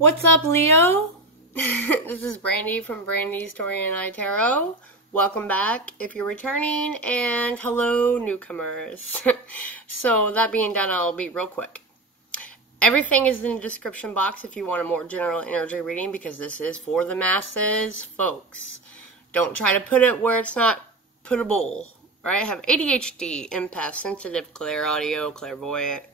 What's up, Leo? This is Brandy from Brandy's Tori and I Tarot. Welcome back if you're returning, and hello, newcomers. So, that being done, I'll be real quick. Everything is in the description box if you want a more general energy reading, because this is for the masses, folks. Don't try to put it where it's not puttable. Right? I have ADHD, empath, sensitive, clairaudio, clairvoyant,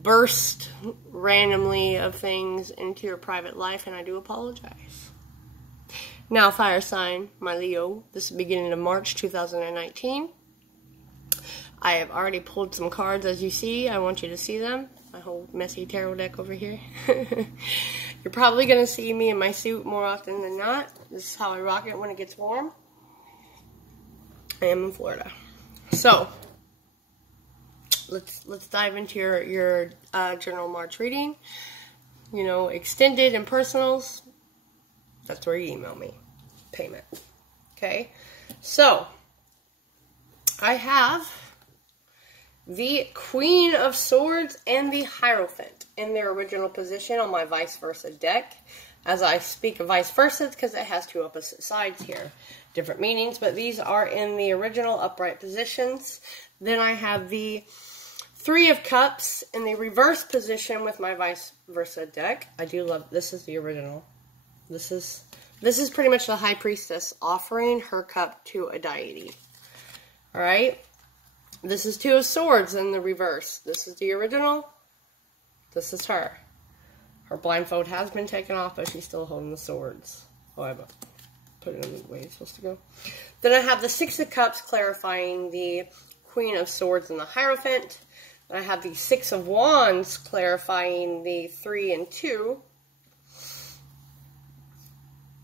burst randomly of things into your private life, and I do apologize. Now, fire sign, my Leo, this is the beginning of March 2019. I have already pulled some cards, as you see. I want you to see them. My whole messy tarot deck over here. You're probably going to see me in my suit more often than not. This is how I rock it when it gets warm. I am in Florida. So, let's dive into your general March reading. You know, extended and personals. That's where you email me. Payment. Okay? So, I have the Queen of Swords and the Hierophant in their original position on my vice versa deck. As I speak of vice versa, it's because it has two opposite sides here. Different meanings, but these are in the original upright positions. Then I have the Three of Cups in the reverse position with my vice versa deck. I do love, this is the original. This is pretty much the High Priestess offering her cup to a deity. Alright? This is Two of Swords in the reverse. This is the original. This is her. Her blindfold has been taken off, but she's still holding the swords. Oh, I put it in the way it's supposed to go. Then I have the Six of Cups clarifying the Queen of Swords and the Hierophant. I have the Six of Wands clarifying the 3 and 2,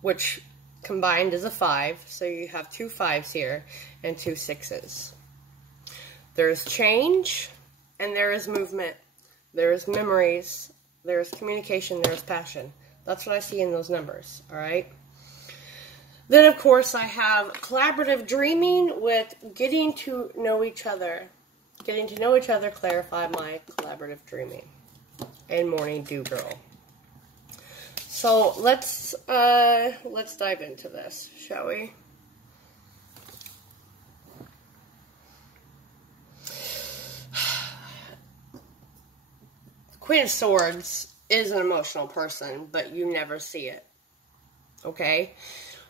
which combined is a 5. So you have two 5s here and two 6s. There is change and there is movement. There is memories. There is communication. There is passion. That's what I see in those numbers. All right. Then, of course, I have collaborative dreaming with getting to know each other. Getting to know each other, clarify my collaborative dreaming. And morning dew girl. So let's dive into this, shall we? Queen of Swords is an emotional person, but you never see it. Okay?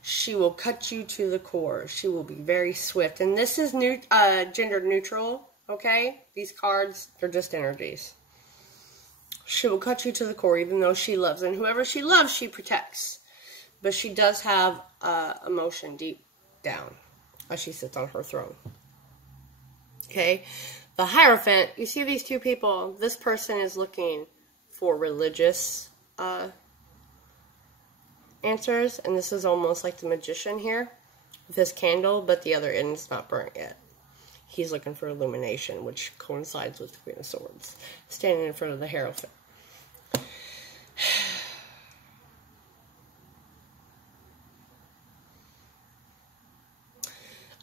She will cut you to the core. She will be very swift. And this is gender neutral. Okay? These cards, they're just energies. She will cut you to the core even though she loves. And whoever she loves, she protects. But she does have emotion deep down as she sits on her throne. Okay? The Hierophant, you see these two people? This person is looking for religious answers. And this is almost like the Magician here with his candle, but the other end is not burnt yet. He's looking for illumination, which coincides with the Queen of Swords, standing in front of the Hierophant.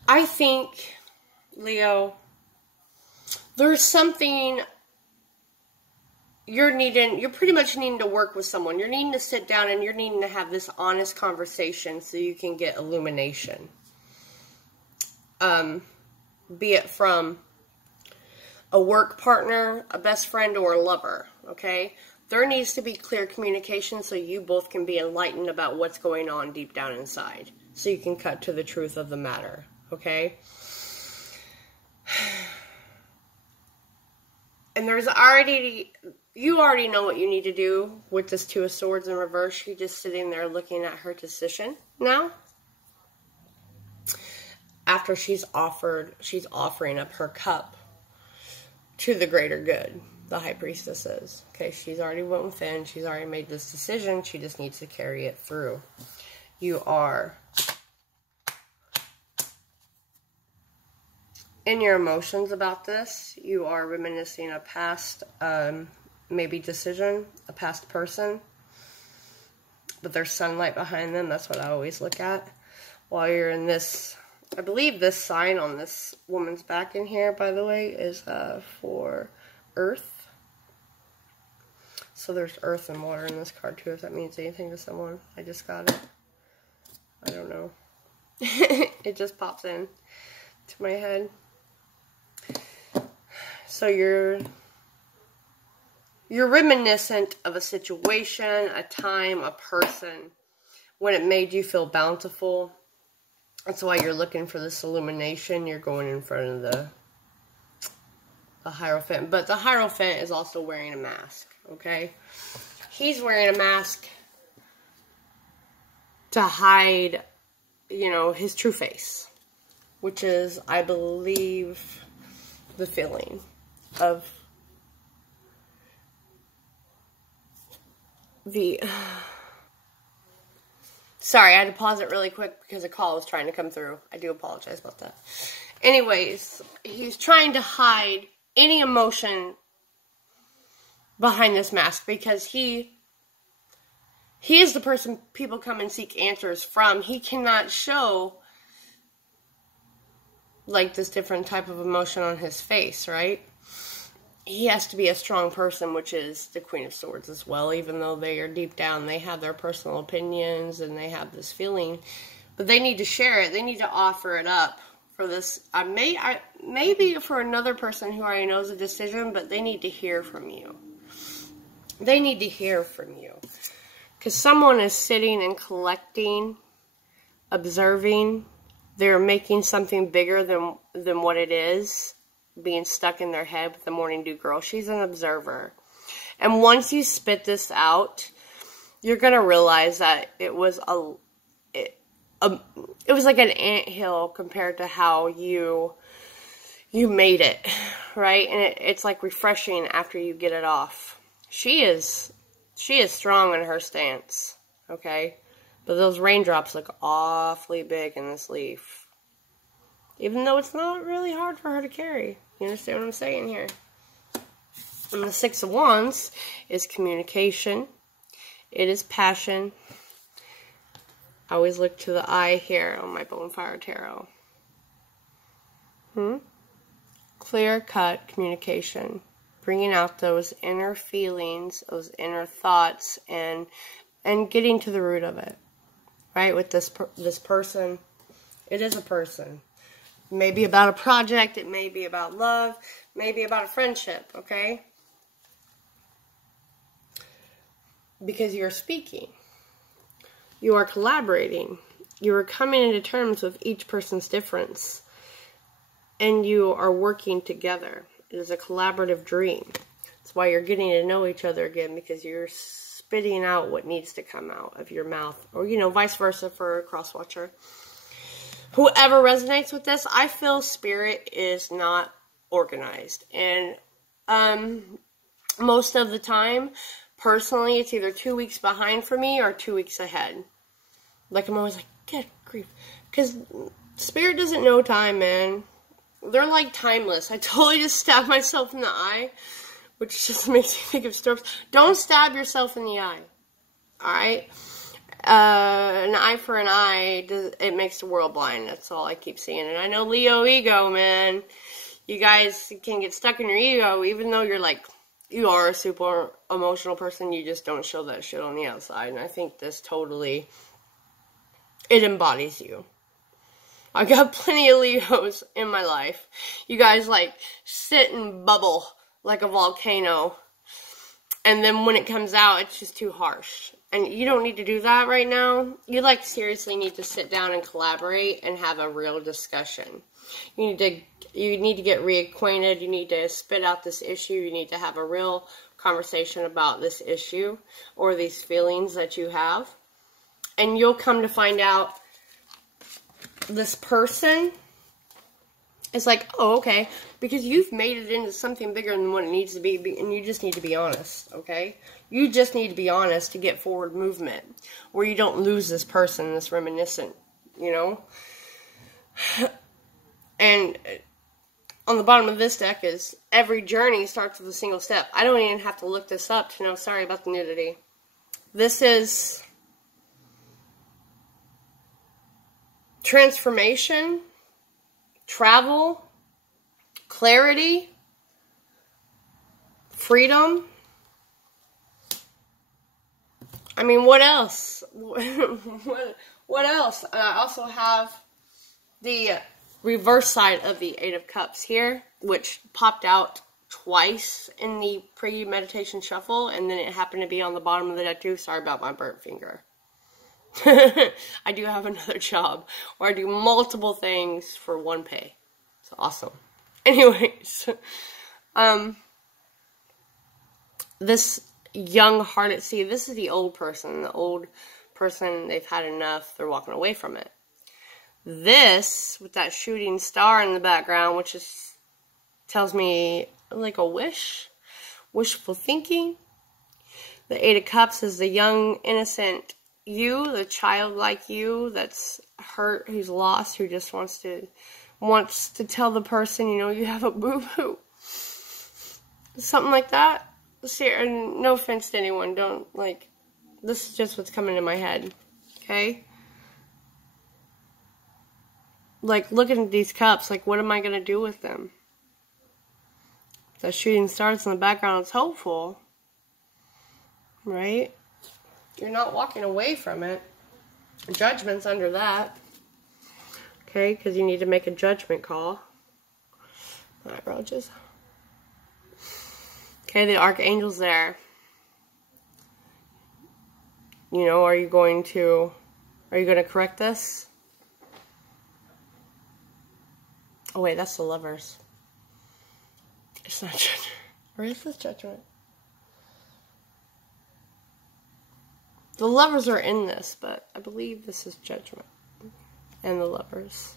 I think, Leo, there's something you're pretty much needing to work with someone. You're needing to sit down and you're needing to have this honest conversation so you can get illumination. Be it from a work partner, a best friend, or a lover, okay? There needs to be clear communication so you both can be enlightened about what's going on deep down inside. So you can cut to the truth of the matter, okay? And you already know what you need to do with this Two of Swords in reverse. She's just sitting there looking at her decision now. After she's offering up her cup to the greater good, the High Priestess is. Okay, she's already went within. She's already made this decision. She just needs to carry it through. You are in your emotions about this. You are reminiscing a past, maybe decision, a past person. But there's sunlight behind them. That's what I always look at. While you're in this, I believe this sign on this woman's back in here, by the way, is for Earth. So there's earth and water in this card too, if that means anything to someone. I just got it. I don't know. It just pops in to my head. So you're reminiscent of a situation, a time, a person, when it made you feel bountiful. That's why you're looking for this illumination. You're going in front of the Hierophant. But the Hierophant is also wearing a mask, okay? He's wearing a mask to hide, you know, his true face, which is, I believe, the feeling of the... Sorry, I had to pause it really quick because a call was trying to come through. I do apologize about that. Anyways, he's trying to hide any emotion behind this mask because he is the person people come and seek answers from. He cannot show like this different type of emotion on his face, right? He has to be a strong person, which is the Queen of Swords as well, even though they are deep down, they have their personal opinions and they have this feeling, but they need to share it. They need to offer it up for this. Maybe for another person who already knows the decision, but they need to hear from you. They need to hear from you. Because someone is sitting and collecting, observing. They're making something bigger than what it is, being stuck in their head with the Morning Dew Girl. She's an observer. And once you spit this out, you're going to realize that it was it was like an anthill compared to how you made it, right? And it's like refreshing after you get it off. She is strong in her stance, okay? But those raindrops look awfully big in this leaf. Even though it's not really hard for her to carry. You understand what I'm saying here? And the Six of Wands is communication. It is passion. I always look to the eye here on my Bonefire Tarot. Clear-cut communication. Bringing out those inner feelings, those inner thoughts, and getting to the root of it. Right? With this person. It is a person. It may be about a project. It may be about love. Maybe about a friendship. Okay? Because you're speaking. You are collaborating. You are coming into terms with each person's difference. And you are working together. It is a collaborative dream. That's why you're getting to know each other again, because you're spitting out what needs to come out of your mouth. Or, you know, vice versa for a cross-watcher. Whoever resonates with this, I feel spirit is not organized. And most of the time, personally, it's either 2 weeks behind for me or 2 weeks ahead. Like, I'm always like, good grief. Because spirit doesn't know time, man. They're like timeless. I totally just stabbed myself in the eye, which just makes me think of storms. Don't stab yourself in the eye. Alright? An eye for an eye, it makes the world blind. That's all I keep seeing. And I know Leo ego, man. You guys can get stuck in your ego, even though you're like, you are a super emotional person. You just don't show that shit on the outside. And I think this totally, it embodies you. I got plenty of Leos in my life. You guys like sit and bubble like a volcano. And then when it comes out, it's just too harsh. And you don't need to do that right now. You like seriously need to sit down and collaborate and have a real discussion. You need to get reacquainted. You need to spit out this issue. You need to have a real conversation about this issue or these feelings that you have. And you'll come to find out this person is like, oh, okay, because you've made it into something bigger than what it needs to be, and you just need to be honest, okay? You just need to be honest to get forward movement, where you don't lose this person, this reminiscent, you know? And on the bottom of this deck is, every journey starts with a single step. I don't even have to look this up to know, sorry about the nudity. This is transformation, travel, clarity, freedom, I mean, what else? What else? I also have the reverse side of the Eight of Cups here, which popped out twice in the pre-meditation shuffle, and then it happened to be on the bottom of the deck too. Sorry about my burnt finger. I do have another job where I do multiple things for one pay. It's awesome. Anyways, this young heart at sea, this is the old person. The old person, they've had enough. They're walking away from it. This, with that shooting star in the background, which is tells me like a wish, wishful thinking. The Eight of Cups is the young, innocent you, the childlike you that's hurt, who's lost, who just wants to tell the person, you know, you have a boo-boo. Something like that. See, and no offense to anyone, don't, like, this is just what's coming to my head, okay? Like, looking at these cups, like, what am I going to do with them? The shooting stars in the background is hopeful, right? You're not walking away from it. Judgment's under that, okay? Because you need to make a judgment call. Alright, roaches. Okay, the Archangel's there. You know, are you going to correct this? Oh wait, that's the Lovers. It's not Judgment. Or is this Judgment? The Lovers are in this, but I believe this is Judgment. And the Lovers.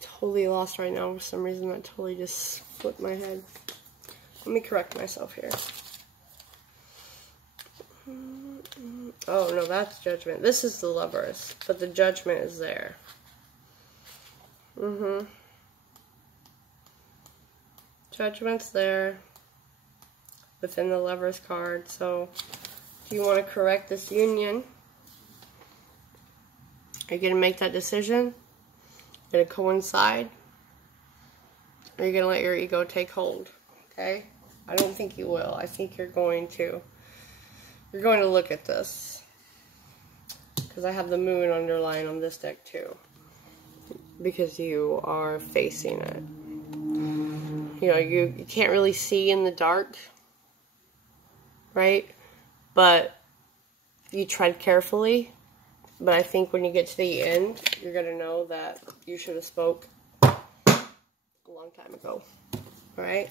Totally lost right now for some reason. That totally just flipped my head. Let me correct myself here. Oh, no, that's Judgment. This is the Lovers, but the Judgment is there. Judgment's there within the Lovers card. So, do you want to correct this union? Are you going to make that decision? Going to coincide? Or are you going to let your ego take hold? Okay? I don't think you will. I think you're going to look at this. Because I have the moon underlined on this deck too. Because you are facing it. You know, you can't really see in the dark. Right? But you tread carefully. But I think when you get to the end, you're going to know that you should have spoke a long time ago. Alright?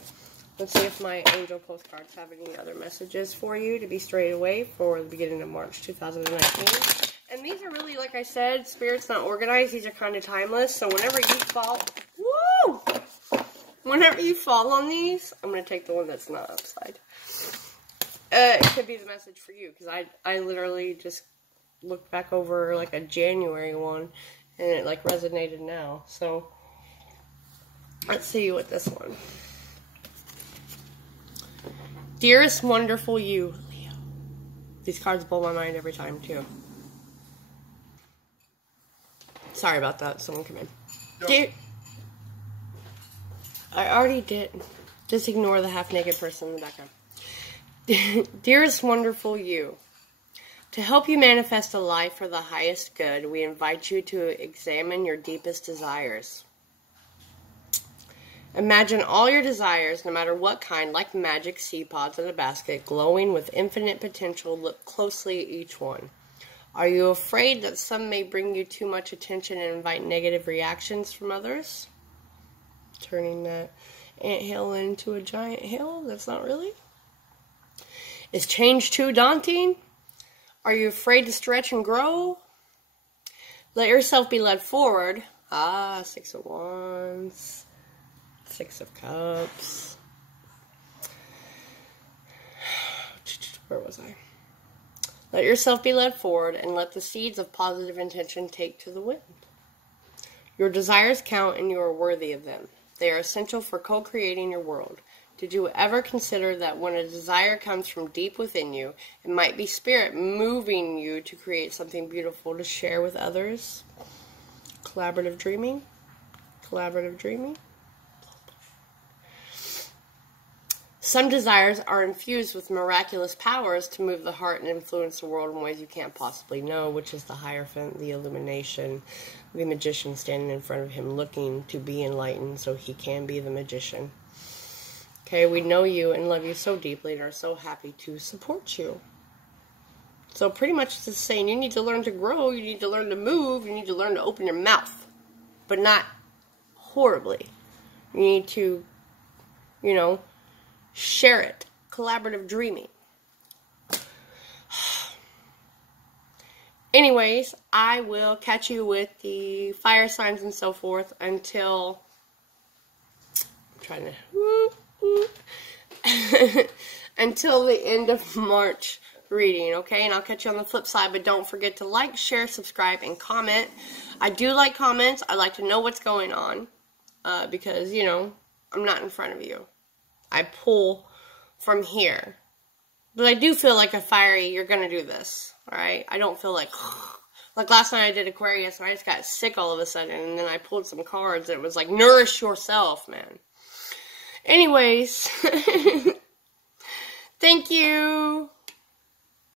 Let's see if my angel postcards have any other messages for you to be straight away for the beginning of March 2019. And these are really, like I said, Spirit's not organized. These are kind of timeless. So whenever you fall... Woo! Whenever you fall on these, I'm going to take the one that's not upside. It could be the message for you. Because I literally just looked back over like a January one. And it like resonated now. So let's see with this one. Dearest wonderful you, Leo. These cards blow my mind every time too. Sorry about that. Someone come in. I already did. Just ignore the half-naked person in the background. Dearest wonderful you. To help you manifest a life for the highest good, we invite you to examine your deepest desires. Imagine all your desires, no matter what kind, like magic seed pods in a basket, glowing with infinite potential. Look closely at each one. Are you afraid that some may bring you too much attention and invite negative reactions from others? Turning that anthill into a giant hill? That's not really. Is change too daunting? Are you afraid to stretch and grow? Let yourself be led forward. Ah, Six of Wands. Six of Cups. Where was I? Let yourself be led forward and let the seeds of positive intention take to the wind. Your desires count and you are worthy of them. They are essential for co-creating your world. Did you ever consider that when a desire comes from deep within you, it might be Spirit moving you to create something beautiful to share with others? Collaborative dreaming? Collaborative dreaming? Some desires are infused with miraculous powers to move the heart and influence the world in ways you can't possibly know, which is the Hierophant, the illumination, the magician standing in front of him looking to be enlightened so he can be the magician. Okay, we know you and love you so deeply and are so happy to support you. So pretty much it's just saying you need to learn to grow, you need to learn to move, you need to learn to open your mouth, but not horribly. You need to, you know, share it. Collaborative dreaming. Anyways, I will catch you with the fire signs and so forth until... I'm trying to... until the end of March reading, okay? And I'll catch you on the flip side, but don't forget to like, share, subscribe, and comment. I do like comments. I like to know what's going on because, you know, I'm not in front of you. I pull from here. But I do feel like a fiery, you're going to do this, alright? I don't feel like last night I did Aquarius and I just got sick all of a sudden and then I pulled some cards and it was like, nourish yourself, man. Anyways, thank you.